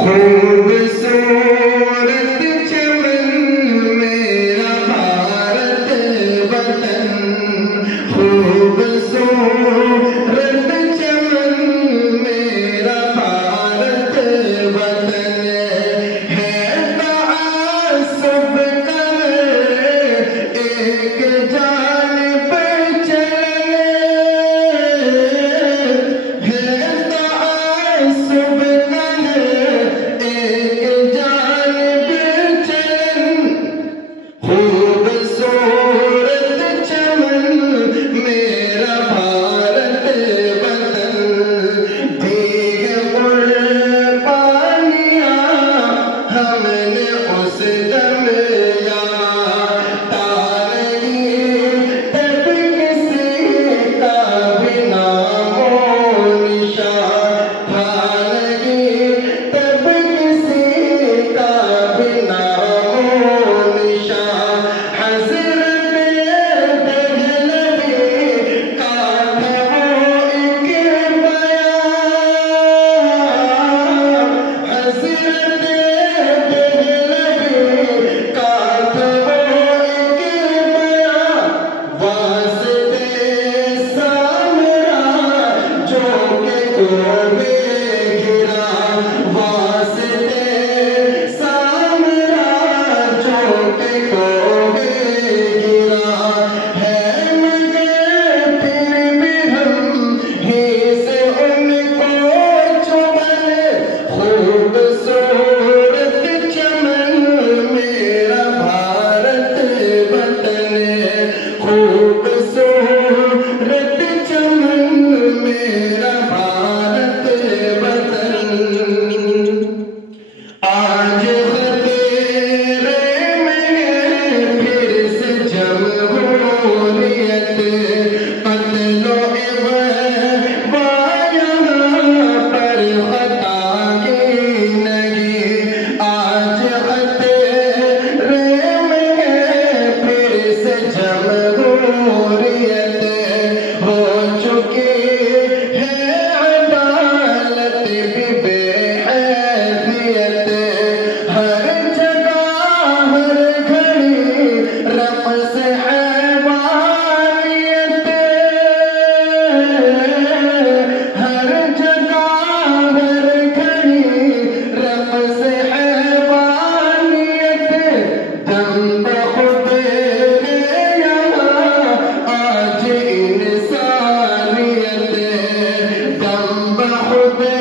खूबसूरत चमन मेरा भारत वतन, खूबसूरत चमन मेरा भारत वतन है। तअस्सुब का एक जानिब चले है, तअस्सुब का एक जानिब चलन। खूबसूरत चमन मेरा भारत वतन, दीग कुर्बानियां हमने उस दम तब किसी का भी नामो निशान था नहीं, तब किसी का भी नामो निशान। हज़रत देहलवी का था वो एक बयान, हज़रत देहलवी का था वो एक बयान। वास्ते साम्राज्यों के कोने गिरा, वास्ते साम्राज्यों के कोने गिरा है, मगर फिर भी हम ही से उनको चुमन। खूबसूरत चमन मेरा भारत वतन, खूबसूरत चमन मेरा भारत वतन। आज खतरे में फिर से जमहूरियत, कत्लो इग़वा यहाँ पर खता की नहीं। आज खतरे में फिर से जमहूरियत, हो चुकी है अदालत भी बेहैसियत। हर जगह हर घड़ी रक़्स हैवानियत, हर जगह हर घड़ी रक़्स हैवानियत। दम बख़ुद है यहाँ आज इंसानियत, दम बख़ुद है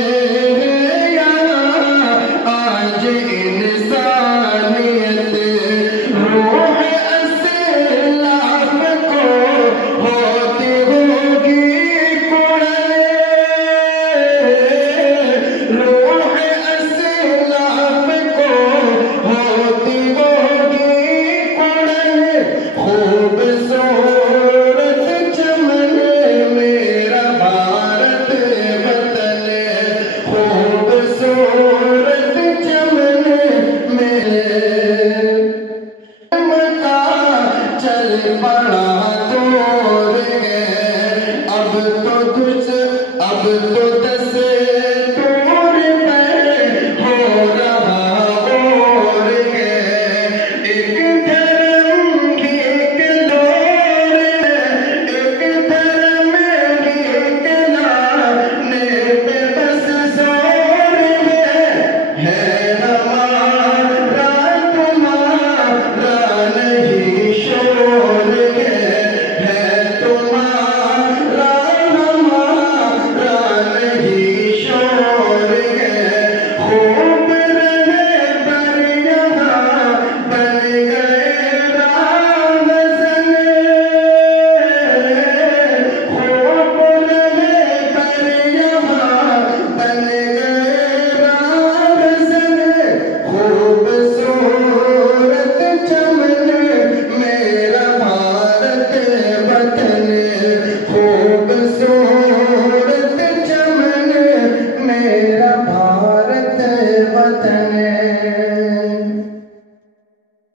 यहाँ आज इंसानियत। रूह अस्लाफ़ को होती होगी कुड़न, रूह अस्लाफ़ को होती होगी कुड़न। खूबसूरत चमन मेरा भारत वतन, खूबसूरत चमन का चल पड़ा दूर है। अब तो 10